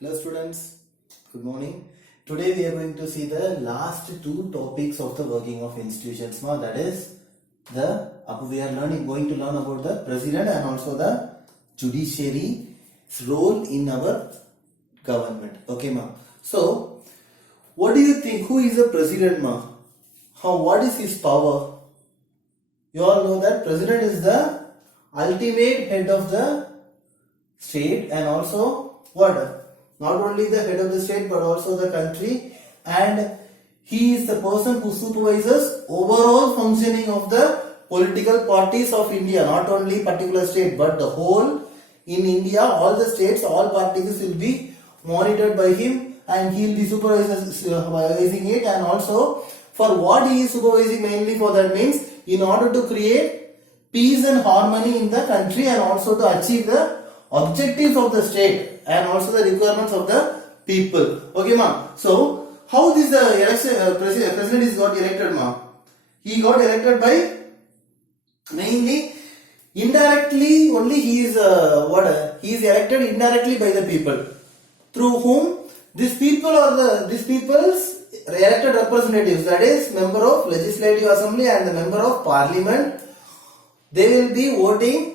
Hello students, good morning. Today we are going to see the last two topics of the working of institutions. Now that is we are going to learn about the president and also the judiciary's role in our government. Okay ma. So what do you think? Who is the president ma? What is his power? You all know that president is the ultimate head of the state and also what? Not only the head of the state but also the country, and he is the person who supervises overall functioning of the political parties of India, not only particular state but the whole in India, all the states, all parties will be monitored by him and he will be supervising it. And also for what he is supervising, mainly for that means in order to create peace and harmony in the country and also to achieve the objectives of the state and also the requirements of the people. Okay ma. So how this election president is got elected ma? He got elected by mainly indirectly only. He is he is elected indirectly by the people, through whom these people are these people's elected representatives, that is member of legislative assembly and the member of parliament. They will be voting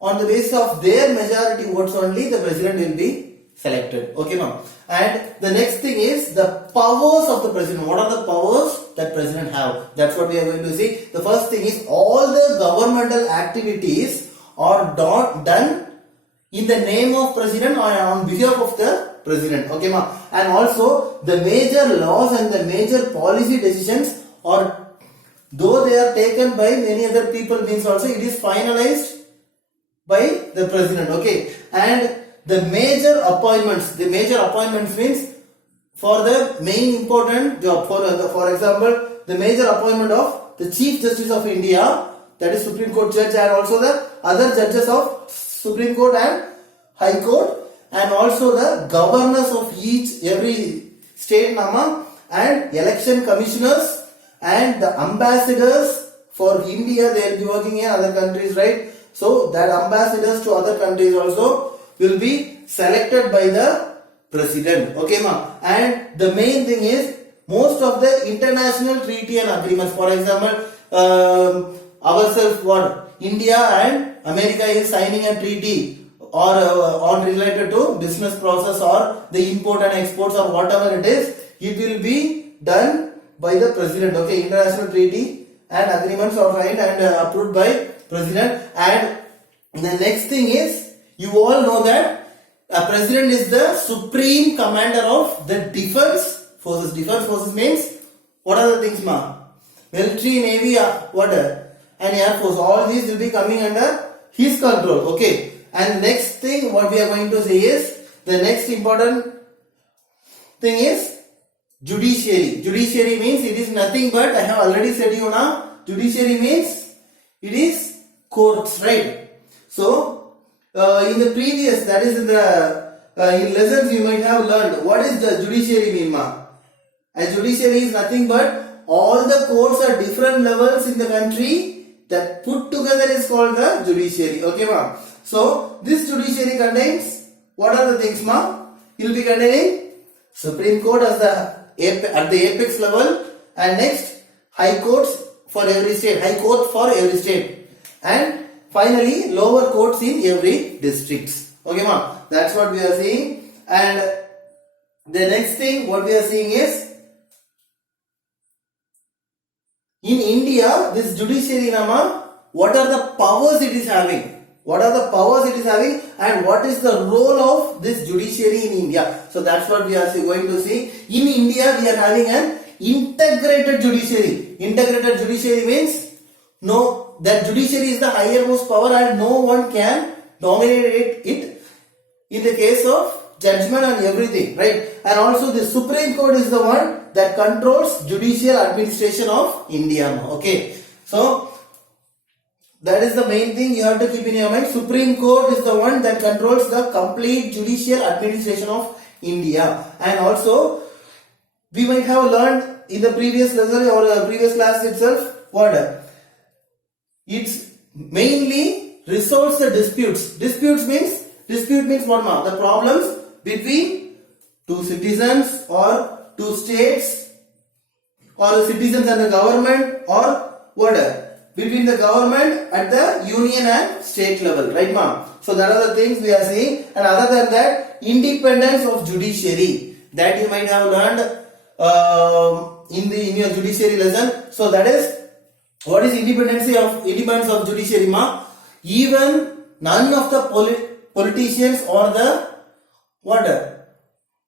on the basis of their majority votes only. The president will be selected. Okay ma'am. And the next thing is the powers of the president. What are the powers that president have? That's what we are going to see. The first thing is all the governmental activities are done in the name of president or on behalf of the president. Okay ma'am. And also the major laws and the major policy decisions are, though they are taken by many other people, means also it is finalized by the president. Okay. And the major appointments means for the main important job, for example the major appointment of the Chief Justice of India, that is Supreme Court judge, and also the other judges of Supreme Court and High Court, and also the governors of every state nama, and election commissioners and the ambassadors for India. They will be working in other countries, right? So that ambassadors to other countries also will be selected by the president. Okay ma. And the main thing is most of the international treaty and agreements, for example ourselves, India and America is signing a treaty or on related to business process or the import and exports or whatever it is, it will be done by the president. Okay, international treaty and agreements are signed and approved by president. And the next thing is, you all know that a president is the supreme commander of the defense forces. Defense forces means what are the things ma? Military, navy, and air force. All these will be coming under his control. Okay. And the next thing what we are going to say is, the next important thing is judiciary. Judiciary means it is nothing but, I have already said you now, judiciary means it is courts, right? So in the previous, that is in the in lessons you might have learned what is the judiciary mean ma? A judiciary is nothing but all the courts are different levels in the country that put together is called the judiciary. Okay ma. So this judiciary contains what are the things ma? It will be containing Supreme Court as at the apex level, and next high courts for every state, high court for every state, and finally lower courts in every district. Okay ma, that's what we are seeing. And the next thing what we are seeing is, in India this judiciary nama, what are the powers it is having? What are the powers it is having and what is the role of this judiciary in India? So that's what we are going to see. In India we are having an integrated judiciary. Integrated judiciary means that judiciary is the highermost power and no one can dominate it in the case of judgment and everything, right? And also the Supreme Court is the one that controls judicial administration of India. Okay. So that is the main thing you have to keep in your mind. Supreme Court is the one that controls the complete judicial administration of India. And also we might have learned in the previous lesson or previous class itself what? It's mainly resolves the disputes. Disputes means Dispute means what ma? The problems between two citizens or two states or the citizens and the government or what? Between the government at the union and state level, right ma? So that are the things we are saying. And other than that, independence of judiciary, that you might have learned in your judiciary lesson. So that is, what is independence of judiciary ma? Even none of the politicians or the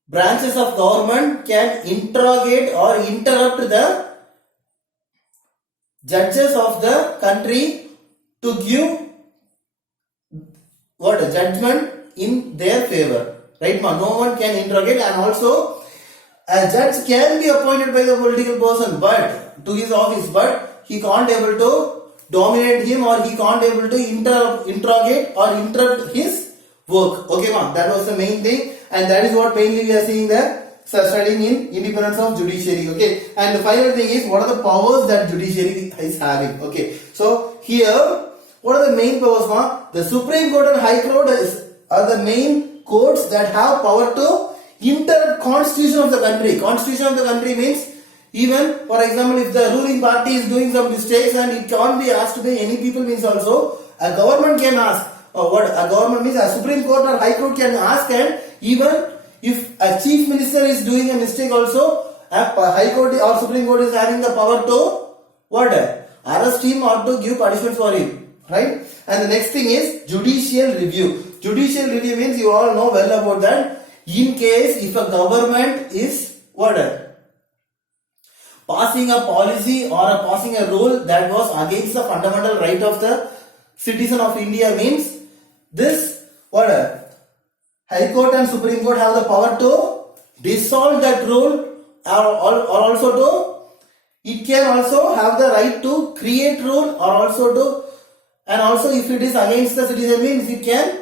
branches of government can interrogate or interrupt the judges of the country to give judgment in their favor, right ma? No one can interrogate, and also a judge can be appointed by the political person but to his office, but he can't able to dominate him or he can't able to interrogate or interrupt his work. Okay ma, that was the main thing, and that is what mainly we are seeing there, studying in independence of judiciary. Okay, and the final thing is, what are the powers that judiciary is having? Okay, so here what are the main powers ma? The Supreme Court and High Court are the main courts that have power to interrupt constitution of the country. Constitution of the country means, even for example, if the ruling party is doing some mistakes and it can't be asked by any people, means also a government can ask. What a government means, a Supreme Court or High Court can ask, and even if a chief minister is doing a mistake also, a High Court or Supreme Court is having the power to arrest him or to give punishment for him, right? And the next thing is judicial review. Judicial review means, you all know well about that. In case if a government is passing a policy or passing a rule that was against the fundamental right of the citizen of India, means this High Court and Supreme Court have the power to dissolve that rule, or also to, it can also have the right to create rule, or also to, and also if it is against the citizen, means it can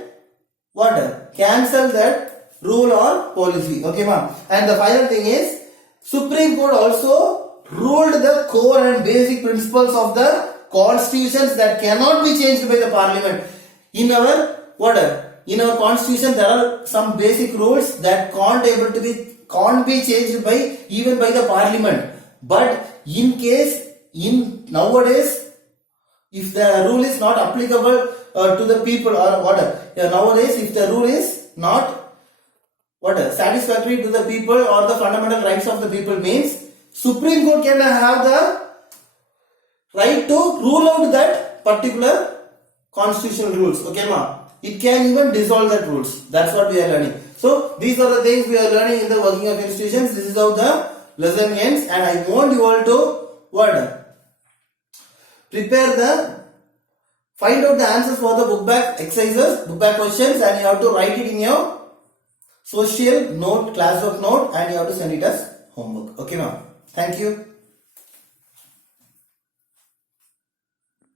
cancel that rule or policy. Okay ma'am. And the final thing is, Supreme Court also ruled the core and basic principles of the constitutions that cannot be changed by the parliament. In our constitution, there are some basic rules that can't be changed by even by the parliament. But in case nowadays, if the rule is not applicable to the people, or nowadays if the rule is not satisfactory to the people or the fundamental rights of the people, means Supreme Court can have the right to rule out that particular constitutional rules. Okay ma, it can even dissolve that rules. That's what we are learning. So these are the things we are learning in the working of institutions. This is how the lesson ends, and I want you all to find out the answers for the book back exercises, book back questions, and you have to write it in your social note, classwork note, and you have to send it as homework. Okay ma'am. Thank you.